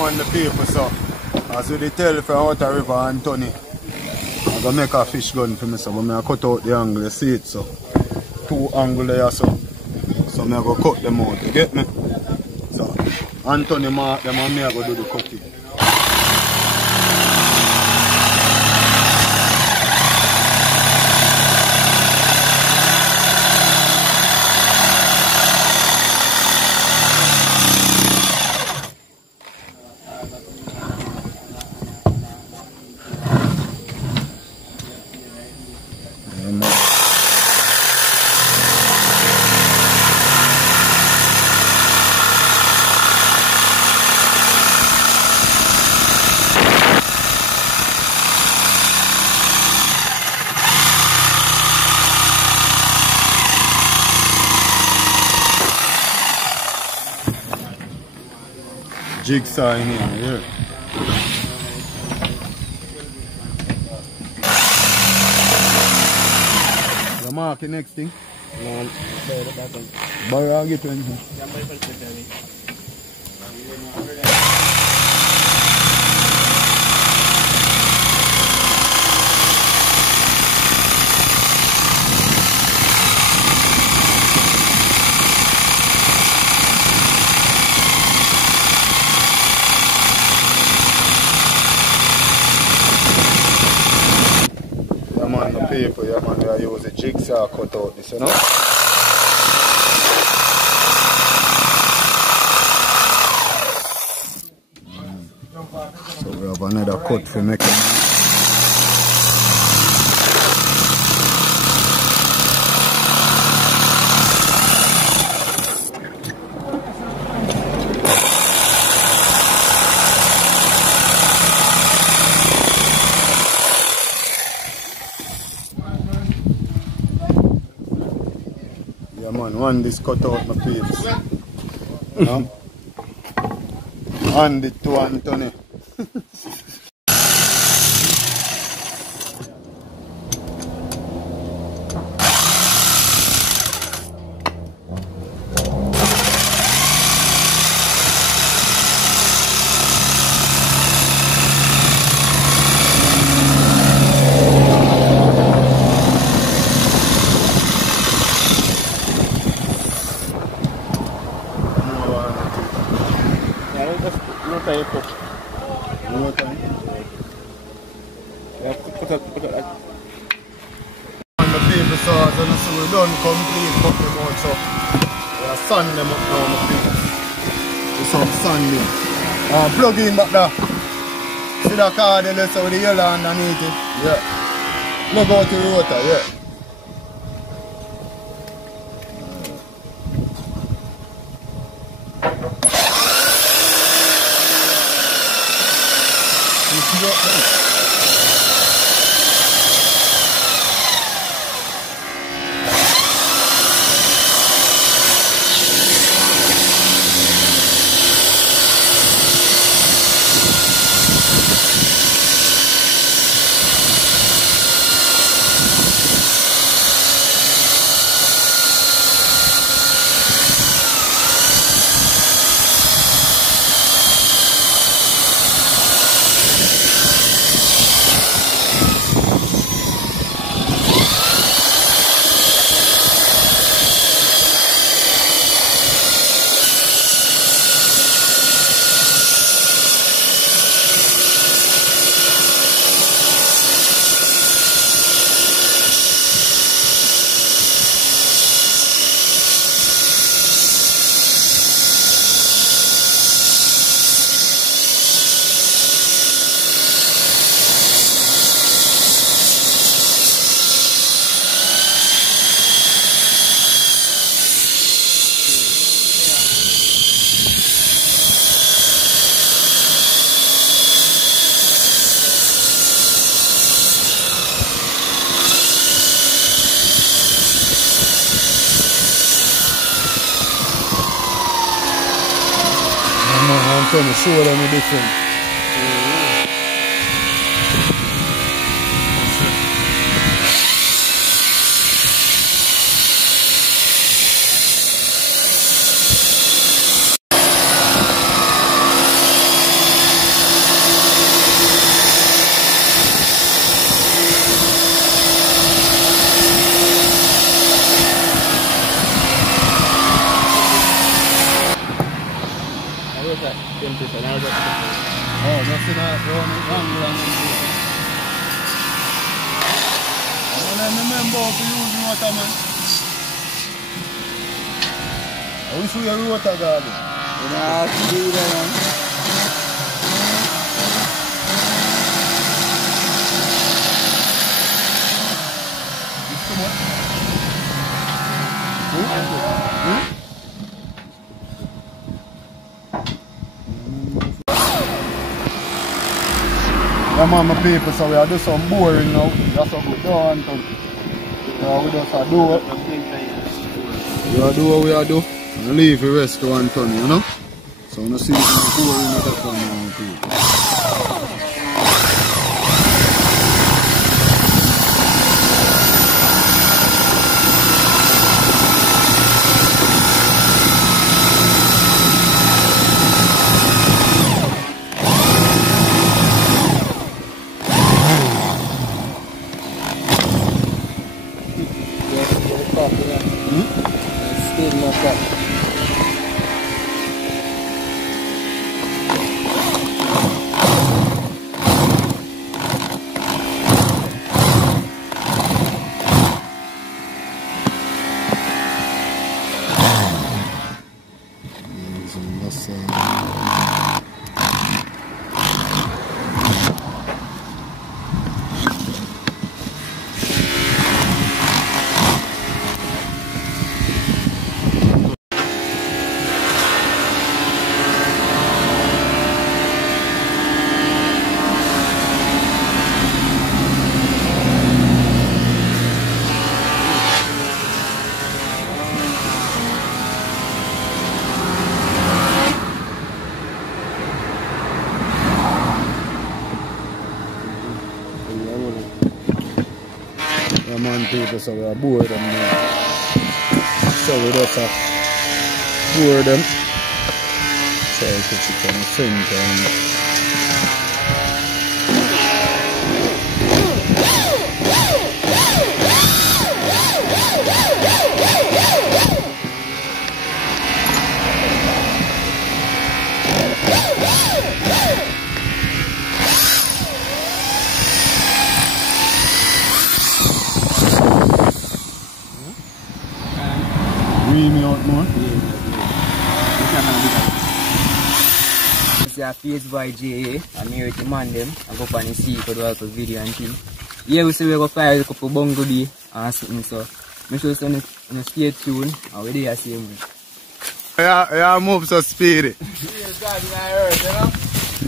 on the paper, so as you did tell from Outer River Anthony, I'm gonna make a fish gun for me, so I'm gonna cut out the angle, you see it, so 2 angles there, so I'm gonna cut them out, you get me? So Anthony mark them and me I go do the cutting. Jigsaw in here, yeah. You mark the next thing? No, Buy I'll get anything. On the paper, yeah man, I use a jigsaw cut out this, you know? So we have another cut for making. Yeah man, one this cut out my papers. You know? Hand it to Anthony. So we done complete cut them out, so we are sand them up now, my people. We some sanding. Plug in back there. See the car there, so with the yellow underneath it? Yeah. Plug out the rotor, yeah. I'm trying to show them the difference. remember how to use water, man. I wish we had a water garden. You know how to do that, man. It's too much. Yeah, man, my people, so we are do some boring now. That's what we do, Anton. Yeah, we just do it. We are do what we are do. And leave the rest to Anton, you know? So we see if we boring with that one now, people. Man, people, so we are bored them now. So we just board them. So I put it on the center. Me out more. This is a face by JA. I'm here to man them. I go up and see for the local video and thing. Yeah, we see we go fire a couple bongo bee and something, so make sure you stay tuned and we're there same way. Yeah, move so speedy.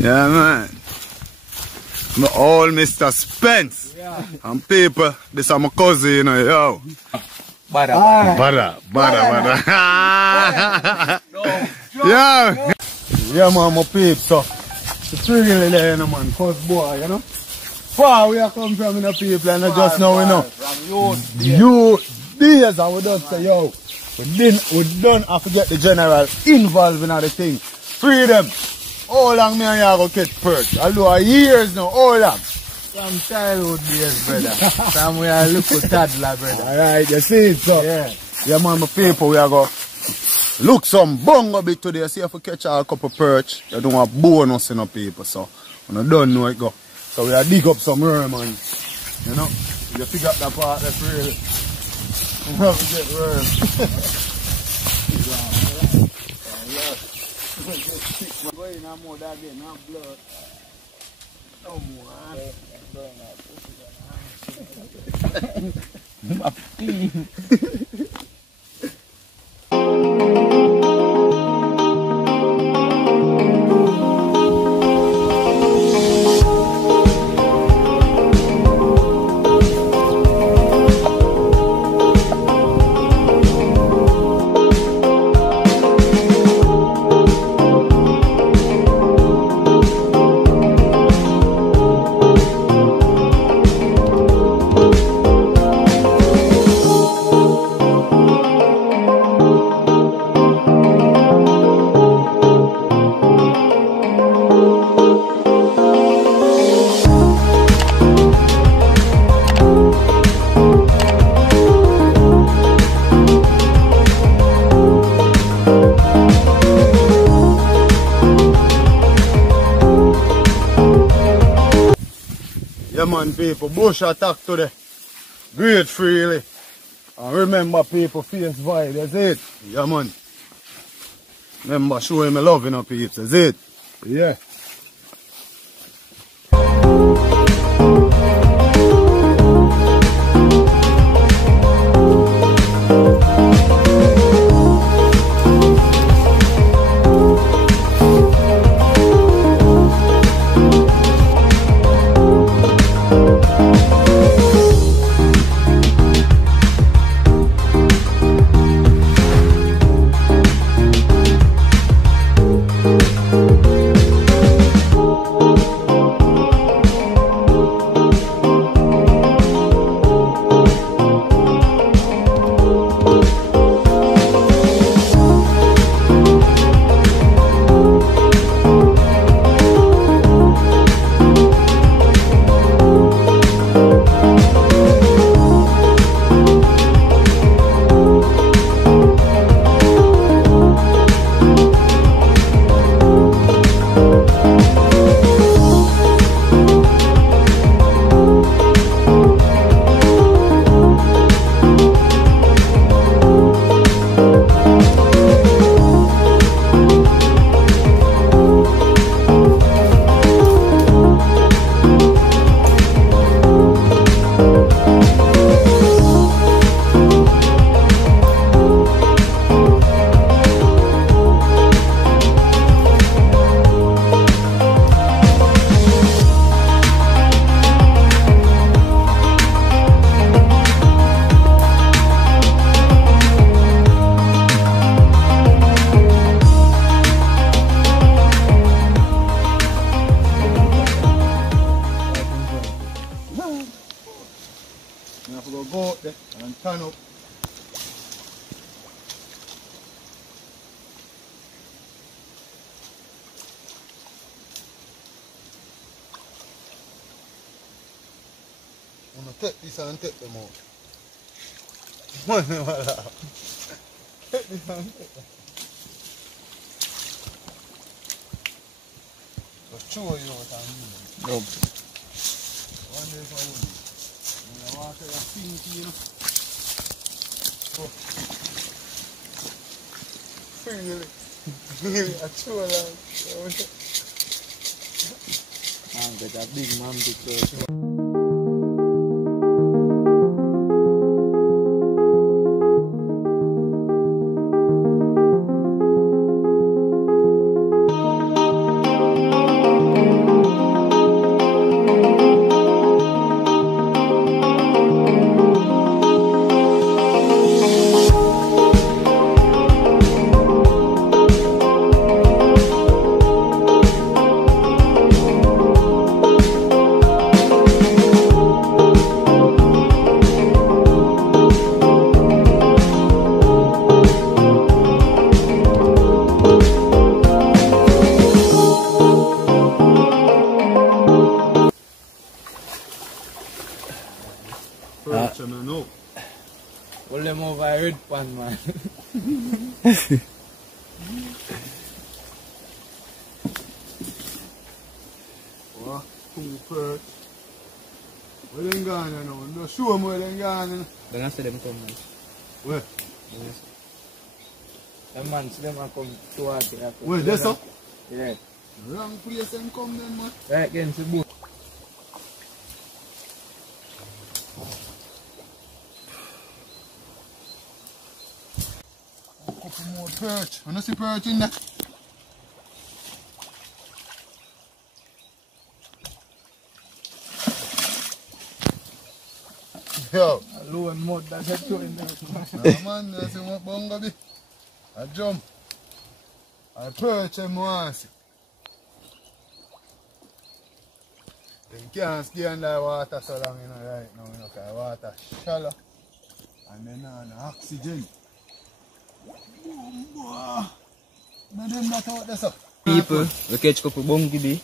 Yeah, man. I'm all Mr. Spence. Yeah. And people, this is my cousin, you know, yo. Bada. Yeah. Yeah, man, my peeps, so. It's really there, you know, man. Cause boy, you know. Far we are come from, you know, people, and just now, you know. Youth days, and we just say, yo, we don't have to get the general involved in the thing. Free them. How long me and you go get perch? Although years now, how long? From childhood days, brother. From we are little toddler, brother. Alright, you see it, so. Yeah. Yeah, man, my people, we are going to look some bongo bit today. See if we catch a couple perch. You don't have bonus in the people, so. We don't know it go. So we are dig up some worm, man. You know? You pick up that part, that's really. We have to get worm. Go in and more that again, not blood. No more. Clean. Yeah, man, people, bush attack today. Great freely. And remember people face vibe, that's it. Yeah man. Remember show him love in our peeps, that's it. Yeah. I have to go out there and turn up. I'm going to take this and take them out. Take this and take them. I'll show you what I mean. No. One day for one. I want to think, you know. Really, I show you. Man, get a big man picture. No. Pull them over a red pan, man. What? 2 perch. Where they gone now? No show them where they gone. Then I see them come, man. Where? Them man see them come towards the airport. Where, this up? Yeah. Wrong place and come then, man. Right against the boat. A couple more perch. I don't see perch in there. Yo. A low and mud that's a two in there. Nah, man, that's what bunga be. I jump. I perch and I see. You can't stay under the water so long, you know, right now, you know, because the water shallow. And then on oxygen. Boom, boy. Now them not out there, so. People, we catch a couple bungy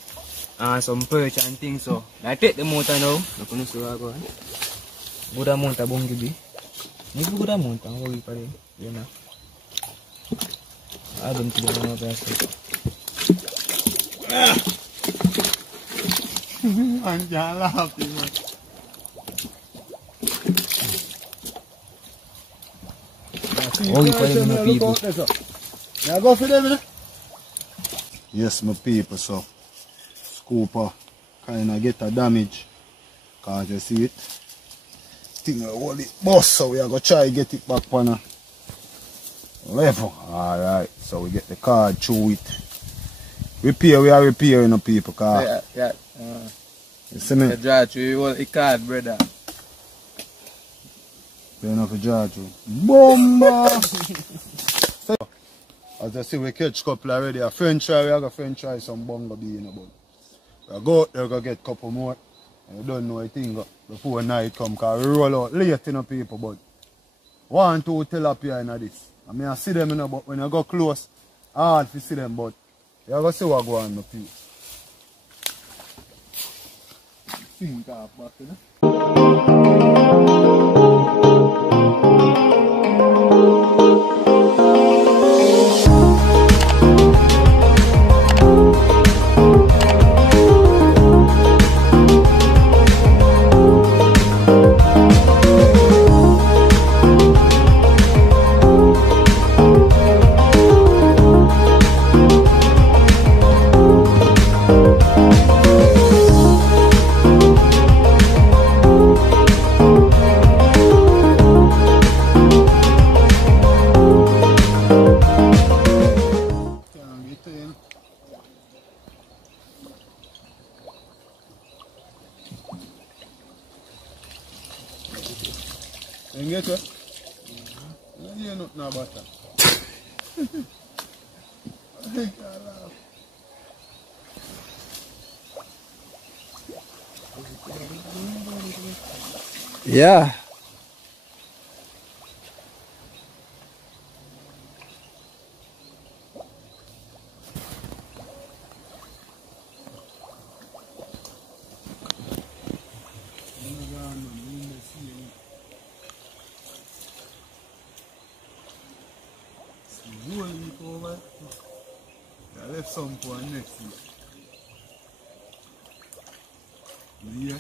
and some perch and things, so I take the motor now. Look on the go. Good amount of bungy bee. Maybe good amount, I'm going to it, you know. I don't think I'm going to And you're laughing, man. Oh, you follow me, people. Yeah, go for them, eh? Yes, my people, so scooper kind of get a damage. Cause you see it. Thing will hold it bust, so we are going to try get it back on a level. Alright, so we get the card through it. Repair, we are repairing the people, car. Yeah. You see me? You draw through the card, brother. You know, to draw through. Bomba! So, as I see, we catch couple already. A French fry, we have a French fry, some bongo bean about. We go out there, we go get a couple more. You don't know a thing before night come, because we roll out late in the people, but 1, 2 tilapia in this. I mean, I see them, but when I go close, hard to see them, but you go see what go on the piece. Think of back, you know? You get it? You hear nothing about that. Yeah. I left some for next year. Yeah.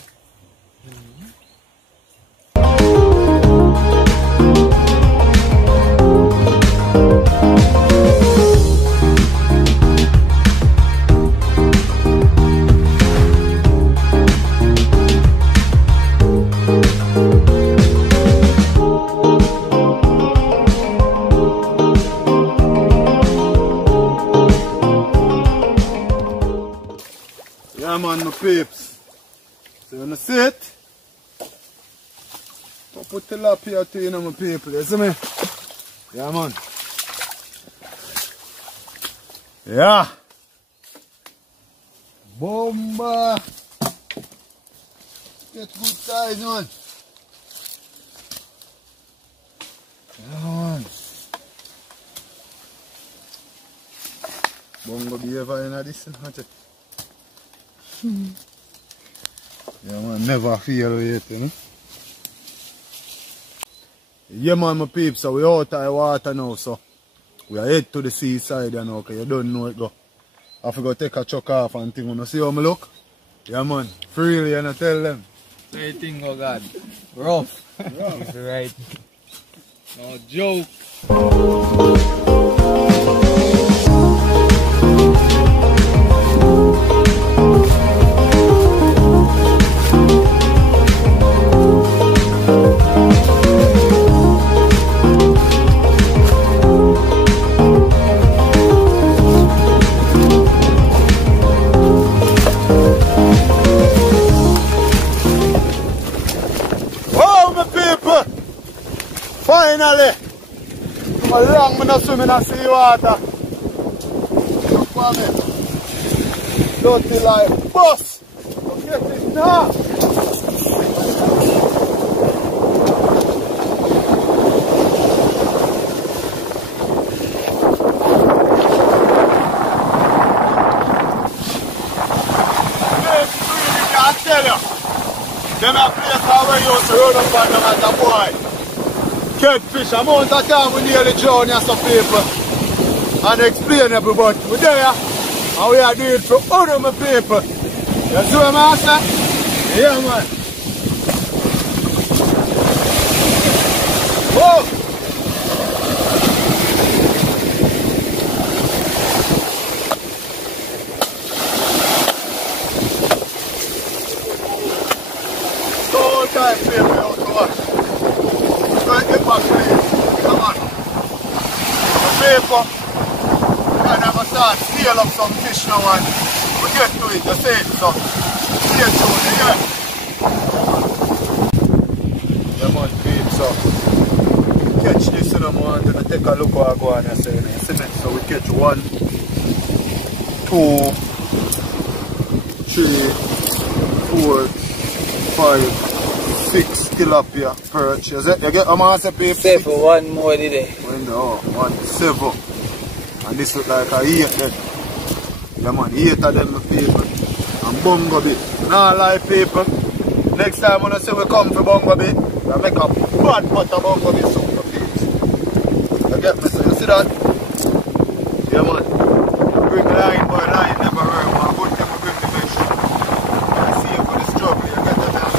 Yeah, man, my peeps. So you wanna see it? I'll put tilapia to you, my people. You see me? Yeah, man. Yeah. Bomba. Get good size, man. Yeah, man. Bongo behavior in this, isn't it? Yeah, man, never feel it, you know. Yeah, man, my peeps, so we out of the water now, so we are head to the seaside, you know, because you don't know it go. I have to go take a chuck off and thing, you know, see how I look? Yeah, man, freely, you know, tell them. Say thing, oh God. Rough. Rough. Right. No joke. Finally! How long I'm not swimming in sea water? Look for me. Dirty like bus! Get it now! I tell you, them a place where you used to run up on them as a boy. Catfish, amount of time we nearly drown here, some people. Unexplainable, but we're there and we are doing it for other my people. You see what I say? Yeah, man. Whoa! paper clean. Come on. The paper. And I'm going to start scale up some fish now and we get to it, you see it, so stay tuned, yeah? Yeah man, babe, so catch this in a moment and take a look what I go on and say, you see me? So we catch 1, 2, 3, 4, 5, 6 tilapia perch. You get how much I pay? 7, 1 more today. Oh, 1, 7. And this look like a 8 then. Yeah man, 8 of them people. And bungo bit. Nah lie people. Next time when I say we come for bungo bit, we make a bad butter bungo bit soup for pigs. You get me? So you see that? Yeah man. You bring line boy, line never hurt. Man, good thing we bring the fish. You see you for the struggle, you get that?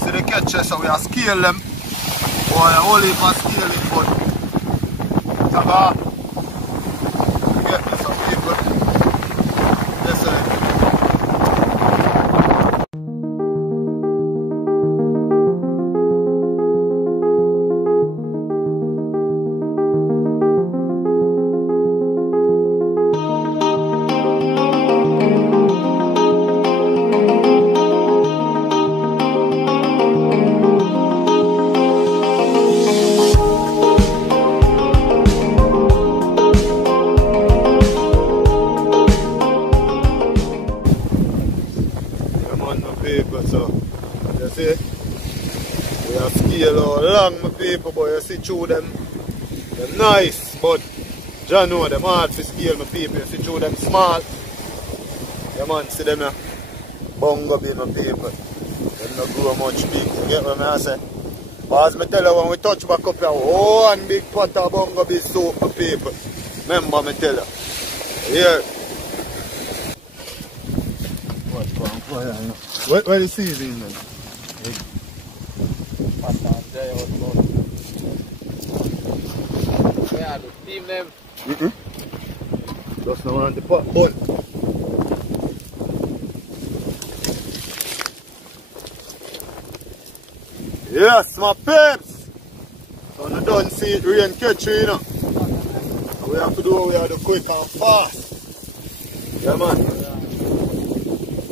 See the catches, so we are scale them. Boy, I only for scaling, but Taga. Get me some people. Listen. So, you see, we have scale all along my people, but you see through them, they're nice, but you know them hard to scale my people, you see through them small. Yeah man, see them here, bungo be my people, them not grow much big, you get what I say? But as I tell you, when we touch back up here, one big pot of bungo be soap my people, remember me tell you, here. Where the season then? Yeah, the team them. Just now on the pot bun. Yes, my peeps! So you don't see it rain catch you, you know. We have to do what we have to do quick and fast. Yeah man.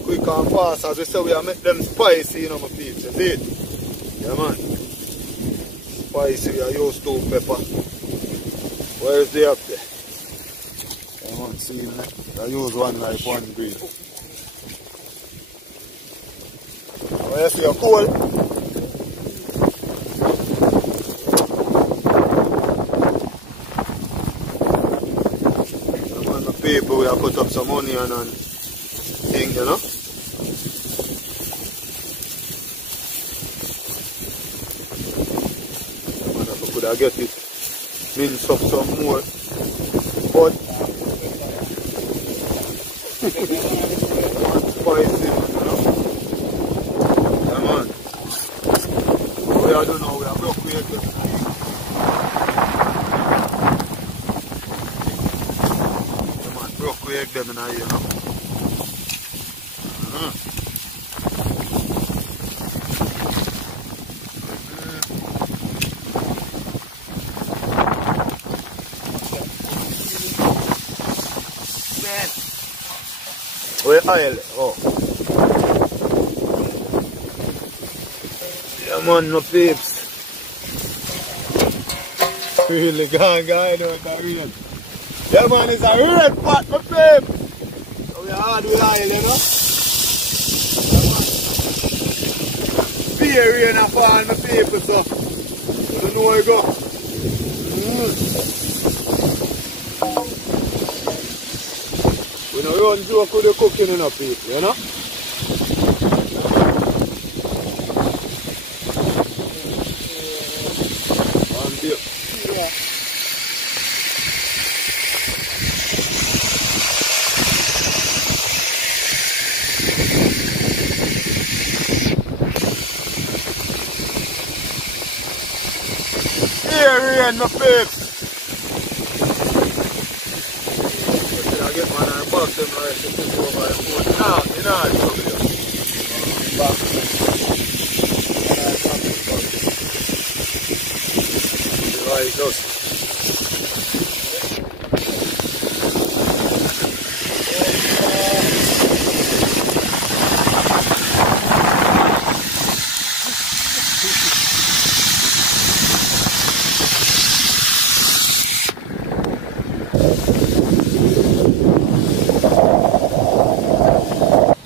Quick and fast, as we say, we are make them spicy, you know, my peeps, you see it? Yeah, man. Spicy, we are used to pepper. Where is the up there? Yeah, man, see him there? I use one like one green. Where you see a coal? Yeah, man, my people, we have put up some onion and thing, you know? I get it mince up some more, but spicy, you know? Yeah man, we are doing now, we are broke with them. Yeah man, broke with them in here, you know? Where oil? Oh. Yeah man, no peeps. Really gone with the rain. Yeah man, it's a red pot, my peeps. So we are hard with oil, you know? Yeah man. Beer rain up on my people, so you don't know where you go. We don't run joke with the cooking in the people, you know? One beer. Yeah. Here rain, my peeps. I get my box them right to put over the food. Now, you know, it's boy it does.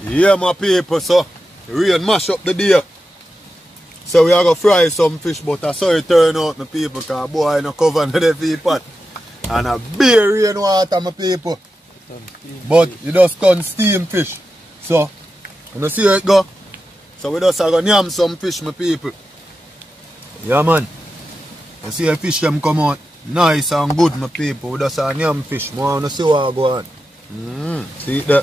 Yeah, my people, so the rain mash up the day. So we are going to fry some fish, but I saw it turn out, my people, because boy no cover in the feed pot. And a bare rainwater, my people. But you just turn steam fish. So, you see how it go? So we just are going to yam some fish, my people. Yeah, man. You see the fish them come out nice and good, my people. We just are yam fish. I want to see what go on. See it there?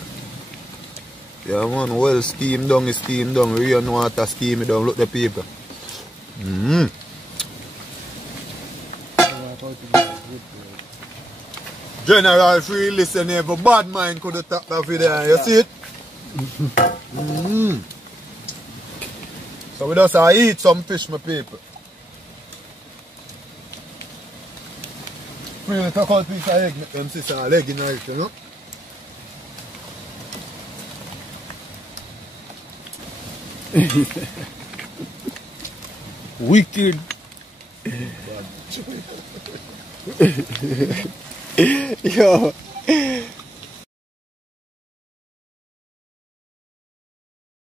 Yeah, man, well steam down, rain water steam down, look the people. General free listen, every bad mind could have tapped that video, you see it? So we just eat some fish, my people. Really take out piece of egg, make them see some leg in it, you know? Wicked. Yo.